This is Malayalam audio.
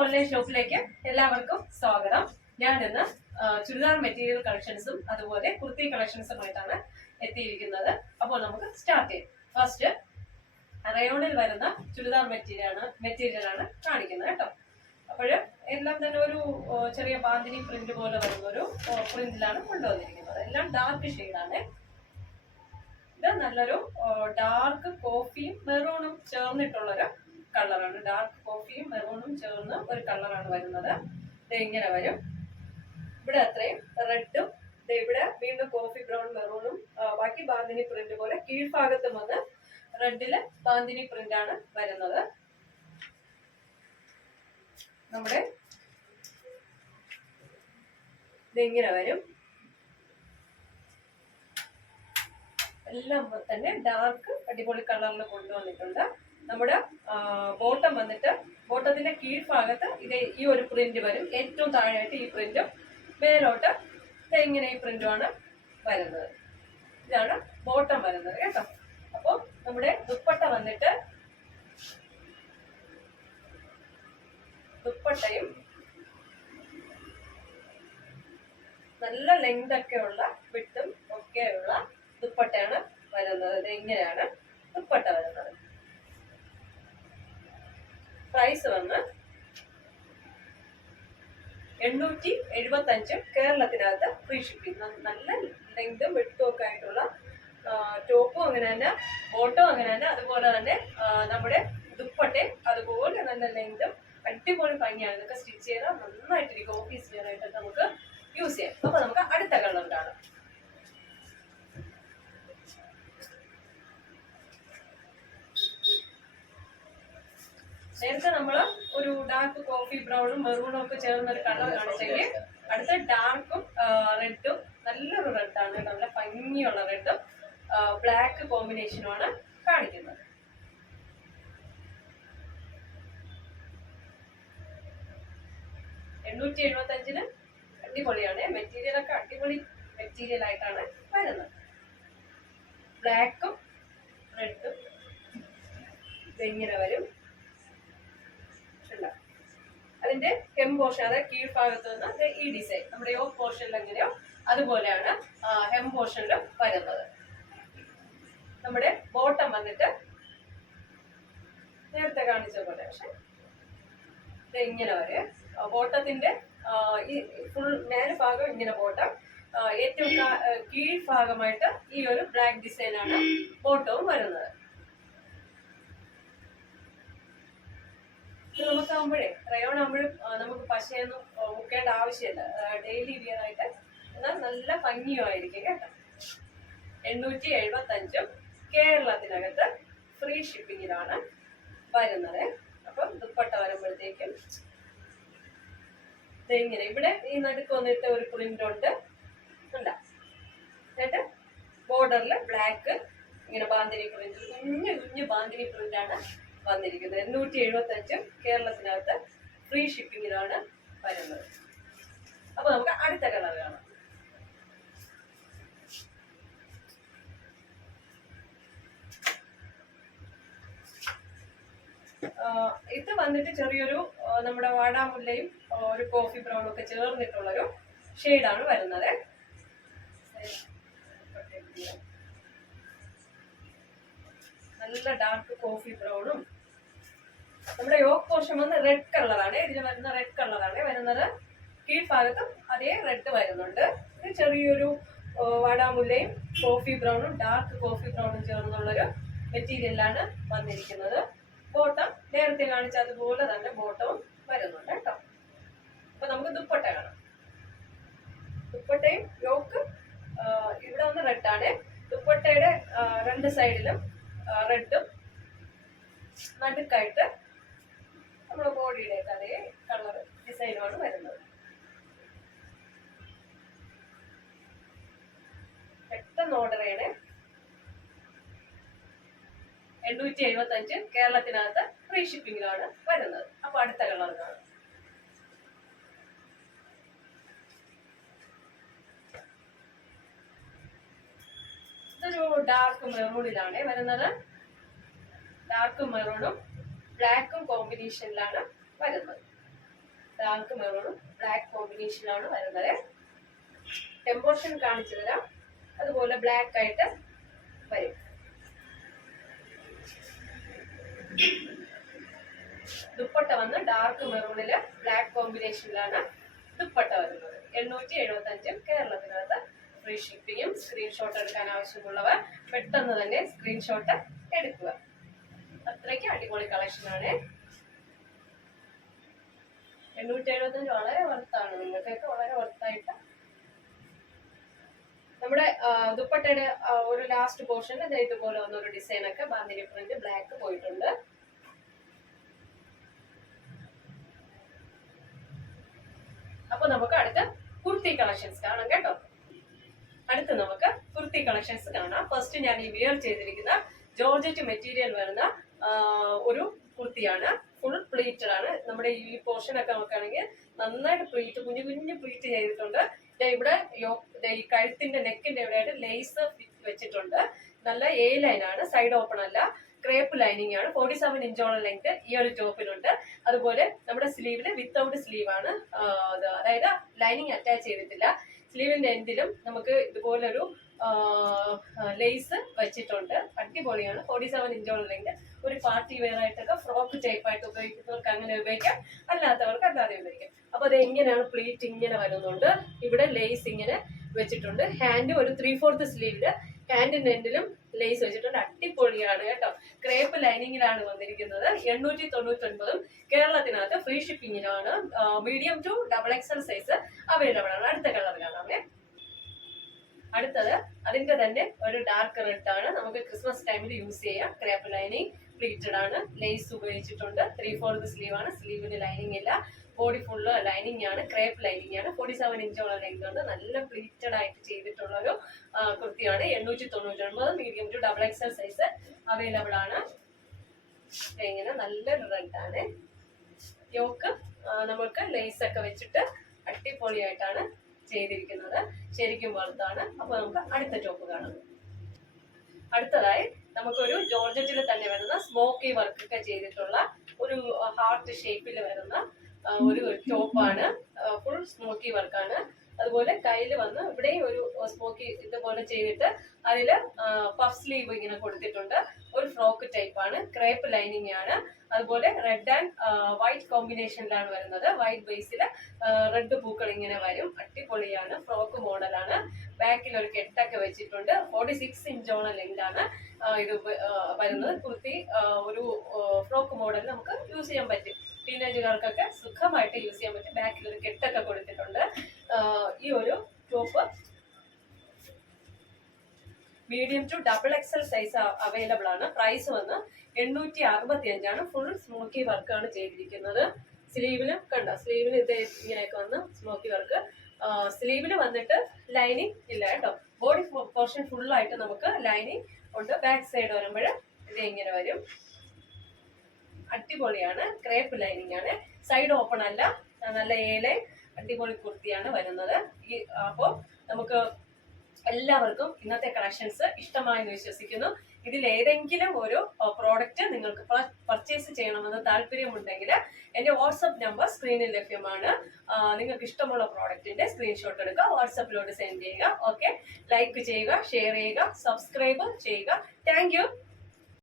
ഓൺലൈൻ ഷോപ്പിലേക്ക് എല്ലാവർക്കും സ്വാഗതം. ഞാൻ ഇന്ന് ചുരിദാർ മെറ്റീരിയൽ കളക്ഷൻസും അതുപോലെ കുർത്തി കളക്ഷൻസുമായിട്ടാണ് എത്തിയിരിക്കുന്നത്. അപ്പോൾ നമുക്ക് സ്റ്റാർട്ട് ചെയ്യാം. ഫസ്റ്റ് റയോണിൽ വരുന്ന ചുരിദാർ മെറ്റീരിയലാണ് കാണിക്കുന്നത് കേട്ടോ. അപ്പോൾ എല്ലാം തന്നെ ഒരു ചെറിയ ബാന്തിനി പ്രിന്റ് പോലെ വരുന്ന ഒരു പ്രിന്റിലാണ് കൊണ്ടുവന്നിരിക്കുന്നത്. എല്ലാം ഡാർക്ക് ഷെയ്ഡാണ്. ഇത് നല്ലൊരു ഡാർക്ക് കോഫിയും മെറൂണും ചേർന്നിട്ടുള്ളൊരു കളറാണ്. ഡാർക്ക് കോഫിയും മെറൂണും ചേർന്ന് ഒരു കളറാണ് വരുന്നത്. ഇത് ഇങ്ങനെ വരും. ഇവിടെ അത്രയും റെഡും, ഇവിടെ വീണ്ടും കോഫി ബ്രൗൺ മെറൂണും, ബാക്കി ബാന്തിനി പ്രിന്റ് പോലെ കീഴ്ഭാഗത്തും വന്ന് റെഡില് ബാന്തിനി പ്രിന്റ് ആണ് വരുന്നത്. നമ്മുടെ ഇതിങ്ങനെ വരും. എല്ലാം തന്നെ ഡാർക്ക് അടിപൊളി കളറിൽ കൊണ്ടുവന്നിട്ടുണ്ട്. നമ്മുടെ ബോട്ടം വന്നിട്ട് ബോട്ടത്തിന്റെ കീഴ്ഭാഗത്ത് ഈ ഒരു പ്രിന്റ് വരും. ഏറ്റവും താഴെയായിട്ട് ഈ പ്രിന്റും, മേലോട്ട് ഇങ്ങനെ ഈ പ്രിന്റുമാണ് വരുന്നത്. ഇതാണ് ബോട്ടം വരുന്നത് കേട്ടോ. അപ്പോൾ നമ്മുടെ ദുപ്പട്ട വന്നിട്ട് ദുപ്പട്ടയും നല്ല ലെങ്ത് ഒക്കെ ഉള്ള വിട്ടും ഒക്കെയുള്ള ദുപ്പട്ടയാണ് വരുന്നത്. ഇങ്ങനെയാണ് ദുപ്പട്ട വരുന്നത്. പ്രൈസ് വന്ന് 875. കേരളത്തിനകത്ത് ഫ്രീ ഷിപ്പിംഗ്. നല്ല ലെങ്തും വിട്ടും ഒക്കെ ആയിട്ടുള്ള ടോപ്പും അങ്ങനെ തന്നെ, ബോട്ടും അങ്ങനെ തന്നെ, അതുപോലെ തന്നെ നമ്മുടെ ദുപ്പട്ടയും അതുപോലെ നല്ല ലെങ്തും അടിപൊളി ഭംഗിയാണ്. ഇതൊക്കെ സ്റ്റിച്ച് ചെയ്താൽ നന്നായിട്ടിരിക്കും. ഓഫീസ് വെയറായിട്ട് നമുക്ക് യൂസ് ചെയ്യാം. അപ്പൊ നമുക്ക് അടുത്ത കളർ കാണാം. നേരത്തെ നമ്മൾ ഒരു ഡാർക്ക് കോഫി ബ്രൗണും മെറൂണും ഒക്കെ ചേർന്ന ഒരു കളർ കാണിച്ചെങ്കിൽ അടുത്ത ഡാർക്കും റെഡും, നല്ലൊരു റെഡാണ്. നല്ല ഭംഗിയുള്ള റെഡും ബ്ലാക്ക് കോമ്പിനേഷനുമാണ് കാണിക്കുന്നത്. $875 അടിപൊളിയാണ്. മെറ്റീരിയലൊക്കെ അടിപൊളി മെറ്റീരിയൽ ആയിട്ടാണ് വരുന്നത്. ബ്ലാക്കും റെഡും ഇങ്ങനെ വരും. അതിന്റെ ഹെം പോർഷൻ, അതായത് കീഴ്ഭാഗത്ത് നിന്ന് ഈ ഡിസൈൻ നമ്മുടെ യോക്ക് പോർഷനിൽ എങ്ങനെയോ അതുപോലെയാണ് ഹെം പോർഷനിലും വരുന്നത്. നമ്മുടെ ബോട്ടം വന്നിട്ട് നേരത്തെ കാണിച്ച പോലെ, പക്ഷെ ഇത് ഇങ്ങനെ വരെ ബോട്ടത്തിന്റെ ഈ ഫുൾ മേൽഭാഗം ഇങ്ങനെ ബോട്ടം, ഏറ്റവും കീഴ്ഭാഗമായിട്ട് ഈ ഒരു ബ്ലാക്ക് ഡിസൈനാണ് ബോട്ടവും വരുന്നത്. നമുക്കാകുമ്പോഴേ റയോൺ ആകുമ്പോഴും നമുക്ക് പശയൊന്നും മുക്കേണ്ട ആവശ്യമില്ല. ഡെയിലി വിയർ ആയിട്ട് എന്നാൽ നല്ല ഭംഗിയുമായിരിക്കും കേട്ടോ. 875 കേരളത്തിനകത്ത് ഫ്രീ ഷിപ്പിങ്ങിലാണ് വരുന്നത്. അപ്പം ദുപ്പട്ട വരുമ്പോഴത്തേക്കും ഇങ്ങനെ ഇവിടെ ഈ നടുക്ക് വന്നിട്ട് ഒരു പ്രിന്റ് ഉണ്ട്. എന്നിട്ട് ബോർഡറിൽ ബ്ലാക്ക് ഇങ്ങനെ ബാന്തിനി പ്രിന്റ്, കുഞ്ഞു ബാന്തിനി പ്രിന്റാണ് വന്നിരിക്കുന്നത്. 875 കേരളത്തിനകത്ത് ഫ്രീ ഷിപ്പിങ്ങിലാണ് വരുന്നത്. അപ്പൊ നമുക്ക് അടുത്ത കളർ കാണാം. ഇത് വന്നിട്ട് ചെറിയൊരു നമ്മുടെ വാടാമുല്ലയും ഒരു കോഫി ബ്രൗണും ഒക്കെ ചേർന്നിട്ടുള്ളൊരു ഷെയ്ഡാണ് വരുന്നത്. നല്ല ഡാർക്ക് കോഫി ബ്രൗണും, നമ്മുടെ യോക്ക് പോർഷൻ വന്ന് റെഡ് കളറാണ്. ഇതിന് വരുന്ന റെഡ് കളറാണ് വരുന്നത്. കീഴ്ഭാഗത്തും അതേ റെഡ് വരുന്നുണ്ട്. ഇത് ചെറിയൊരു വാടാമുല്ലയും കോഫി ബ്രൗണും ഡാർക്ക് കോഫി ബ്രൗണും ചേർന്നുള്ളൊരു മെറ്റീരിയലാണ് വന്നിരിക്കുന്നത്. ബോട്ടം നേരത്തെ കാണിച്ച അതുപോലെ തന്നെ ബോട്ടവും വരുന്നുണ്ട് കേട്ടോ. അപ്പൊ നമുക്ക് ദുപ്പട്ട കാണാം. ദുപ്പട്ടയും യോക്ക് ഇവിടെ വന്ന് റെഡാണ്. ദുപ്പട്ടയുടെ രണ്ട് സൈഡിലും റെഡും, നടുക്കായിട്ട് നമ്മുടെ ബോഡിയുടെ അതേ കളർ ഡിസൈനുമാണ് വരുന്നത്. പെട്ടെന്ന് ഓർഡർ ചെയ്യണേ. 875 കേരളത്തിനകത്ത് ഫ്രീ ഷിപ്പിങ്ങിലാണ് വരുന്നത്. അപ്പൊ അടുത്ത കളർ കാണാം. ഇതൊരു ഡാർക്ക് മെറൂണിലാണ് വരുന്നത്. ഡാർക്ക് മെറൂണും ബ്ലാക്കും കോമ്പിനേഷനിലാണ് വരുന്നത്. ഡാർക്ക് മെറൂണും ബ്ലാക്ക് കോമ്പിനേഷനിലാണ് വരുന്നത്. ടെമ്പോർഷൻ കാണിച്ചു തരാം. അതുപോലെ ബ്ലാക്ക് ആയിട്ട് വരും. ദുപ്പട്ട വന്ന് ഡാർക്ക് മെറൂണില് ബ്ലാക്ക് കോമ്പിനേഷനിലാണ് ദുപ്പട്ട വരുന്നത്. 875 കേരളത്തിനകത്ത് ഫ്രീ ഷിപ്പിങ്ങും. സ്ക്രീൻഷോട്ട് എടുക്കാൻ ആവശ്യമുള്ളവർ പെട്ടെന്ന് തന്നെ സ്ക്രീൻഷോട്ട് എടുക്കുക. അത്രയ്ക്ക് അടിപൊളി കളക്ഷനാണ്. 875 വളരെ വർത്താണ്. നിങ്ങൾക്കൊക്കെ വളരെ വർത്തായിട്ട്. നമ്മുടെ ദുപ്പട്ടയുടെ ഒരു ലാസ്റ്റ് പോർഷൻ ഇതുപോലെ വന്നൊരു ഡിസൈൻ ഒക്കെ ബാന്തിനി പ്രിന്റ് ബ്ലാക്ക് പോയിട്ടുണ്ട്. അപ്പൊ നമുക്ക് അടുത്ത കുർത്തി കളക്ഷൻസ് കാണാം കേട്ടോ. അടുത്ത് നമുക്ക് കുർത്തി കളക്ഷൻസ് കാണാം. ഫസ്റ്റ് ഞാൻ ഈ വിയർ ചെയ്തിരിക്കുന്ന ജോർജറ്റ് മെറ്റീരിയൽ വരുന്ന ഒരു കുർത്തിയാണ്. ഫുൾ പ്ലീറ്റഡ് ആണ്. നമ്മുടെ ഈ പോർഷൻ ഒക്കെ നോക്കുകയാണെങ്കിൽ നന്നായിട്ട് പ്ലീറ്റ്, കുഞ്ഞു കുഞ്ഞു പ്ലീറ്റ് ചെയ്തിട്ടുണ്ട്. ഇവിടെ ഈ കഴുത്തിന്റെ നെക്കിന്റെ ഇവിടെയായിട്ട് ലേസ് വെച്ചിട്ടുണ്ട്. നല്ല എ ലൈൻ ആണ്, സൈഡ് ഓപ്പൺ അല്ല. ക്രേപ്പ് ലൈനിങ് ആണ്. 47 ഇഞ്ചോളം ലെങ്ത് ഈ ഒരു ടോപ്പിനുണ്ട്. അതുപോലെ നമ്മുടെ സ്ലീവില് വിത്തൗട്ട് സ്ലീവ് ആണ്, അതായത് ലൈനിങ് അറ്റാച്ച് ചെയ്തിട്ടില്ല. സ്ലീവിന്റെ എൻഡിലും നമുക്ക് ഇതുപോലൊരു ലേസ് വെച്ചിട്ടുണ്ട്. അടിപൊളിയാണ്. 47 ഇഞ്ചോളം ലെങ്ത്. ഒരു പാർട്ടി വെയർ ആയിട്ടൊക്കെ ഫ്രോക്ക് ടൈപ്പ് ആയിട്ട് ഉപയോഗിക്കുന്നവർക്ക് അങ്ങനെ ഉപയോഗിക്കാം, അല്ലാത്തവർക്ക് അല്ലാതെ ഉപയോഗിക്കാം. അപ്പൊ അത് എങ്ങനെയാണ് പ്ലീറ്റ് ഇങ്ങനെ വരുന്നുണ്ട്. ഇവിടെ ലേസ് ഇങ്ങനെ വെച്ചിട്ടുണ്ട്. ഹാൻഡ് ഒരു 3/4 സ്ലീവില് ഹാൻഡിന്റെ എൻഡിലും ലേസ് വെച്ചിട്ടുണ്ട്. അടിപൊളിയാണ് കേട്ടോ. ക്രേപ്പ് ലൈനിങ്ങിലാണ് വന്നിരിക്കുന്നത്. 899 കേരളത്തിനകത്ത് ഫ്രീ ഷിപ്പിങ്ങിനാണ്. Medium to XXL size available ആണ്. അടുത്ത കളർ കാണാമേ. അടുത്തത് അതിന്റെ തന്നെ ഒരു ഡാർക്ക് റെഡ് ആണ്. നമുക്ക് ക്രിസ്മസ് ടൈമിൽ യൂസ് ചെയ്യാം. ക്രേപ്പ് ലൈനിങ് പ്ലീറ്റഡ് ആണ്. ലേസ് ഉപയോഗിച്ചിട്ടുണ്ട്. 3/4 സ്ലീവ് ആണ്. സ്ലീവിന് ലൈനിങ് ഇല്ല. ബോഡി ഫുള്ള് ലൈനിങ് ആണ്. ക്രേപ്പ് ലൈനിങ് ആണ്. 47 ഇഞ്ചോളം ലെങ്ത് ഉണ്ട്. നല്ല പ്ലീറ്റഡ് ആയിട്ട് ചെയ്തിട്ടുള്ള ഒരു കുർത്തിയാണ്. 899 medium to XXL size available ആണ്. ഇങ്ങനെ നല്ലൊരു റെഡ് ആണ്. യോക്ക് നമുക്ക് ലേസ് ഒക്കെ വെച്ചിട്ട് അടിപൊളിയായിട്ടാണ് ചെയ്തിരിക്കുന്നത്. ശരിക്കും വലുതാണ്. അപ്പൊ നമുക്ക് അടുത്ത ടോപ്പ് കാണാം. അടുത്തതായി നമുക്കൊരു ജോർജറ്റിൽ തന്നെ വരുന്ന സ്മോക്കി വർക്ക് ഒക്കെ ചെയ്തിട്ടുള്ള ഒരു ഹാർട്ട് ഷേപ്പിൽ വരുന്ന ഒരു ടോപ്പാണ്. ഫുൾ സ്മോക്കി വർക്കാണ്. അതുപോലെ കയ്യിൽ വന്ന് ഇവിടെയും ഒരു സ്മോക്കി ഇതുപോലെ ചെയ്തിട്ട് അതിൽ പഫ് സ്ലീവ് ഇങ്ങനെ കൊടുത്തിട്ടുണ്ട്. ഒരു ഫ്രോക്ക് ടൈപ്പ് ആണ്. ക്രേപ്പ് ലൈനിങ് ആണ്. അതുപോലെ റെഡ് ആൻഡ് വൈറ്റ് കോമ്പിനേഷനിലാണ് വരുന്നത്. വൈറ്റ് ബേസിൽ റെഡ് പൂക്കൾ ഇങ്ങനെ വരും. അടിപൊളിയാണ്. ഫ്രോക്ക് മോഡലാണ്. ബാക്കിൽ ഒരു കെട്ടൊക്കെ വെച്ചിട്ടുണ്ട്. 46 ഇഞ്ചോളം ലെങ്ത് ആണ് ഇത് വരുന്നത്. കുർത്തി ഒരു ഫ്രോക്ക് മോഡൽ നമുക്ക് യൂസ് ചെയ്യാൻ പറ്റും. ടീനേജുകാർക്കൊക്കെ സുഖമായിട്ട് യൂസ് ചെയ്യാൻ പറ്റും. ബാക്കിൽ ഒരു കെട്ടൊക്കെ കൊടുത്തിട്ടുണ്ട്. ഈ ഒരു top medium to XXL size available ആണ്. പ്രൈസ് വന്ന് 865 ആണ്. ഫുൾ സ്മോക്കി വർക്കാണ് ചെയ്തിരിക്കുന്നത്. സ്ലീവില് കണ്ട, സ്ലീവിൽ ഇത് ഇങ്ങനെയൊക്കെ വന്ന് സ്മോക്കി വർക്ക്. സ്ലീവില് വന്നിട്ട് ലൈനിങ് ഇല്ല കേട്ടോ. ബോഡി പോർഷൻ ഫുള്ളായിട്ട് നമുക്ക് ലൈനിങ് ഉണ്ട്. ബാക്ക് സൈഡ് വരുമ്പോൾ ഇത് ഇങ്ങനെ വരും. അടിപൊളിയാണ്. ക്രേപ്പ് ലൈനിങ് ആണ്. സൈഡ് ഓപ്പൺ അല്ല. നല്ല ഏലൈൻ അടിപൊളി കുർത്തിയാണ് വരുന്നത്. അപ്പോൾ നമുക്ക് എല്ലാവർക്കും ഇന്നത്തെ കളക്ഷൻസ് ഇഷ്ടമായെന്ന് വിശ്വസിക്കുന്നു. ഇതിൽ ഏതെങ്കിലും ഒരു പ്രോഡക്റ്റ് നിങ്ങൾക്ക് പർച്ചേസ് ചെയ്യണമെന്ന് താല്പര്യമുണ്ടെങ്കിൽ എൻ്റെ വാട്സപ്പ് നമ്പർ സ്ക്രീനിൽ ലഭ്യമാണ്. നിങ്ങൾക്ക് ഇഷ്ടമുള്ള പ്രോഡക്റ്റിന്റെ സ്ക്രീൻഷോട്ട് എടുക്കുക, വാട്സപ്പിലോട്ട് സെൻഡ് ചെയ്യുക. ഓക്കെ, ലൈക്ക് ചെയ്യുക, ഷെയർ ചെയ്യുക, സബ്സ്ക്രൈബ് ചെയ്യുക. Thank you.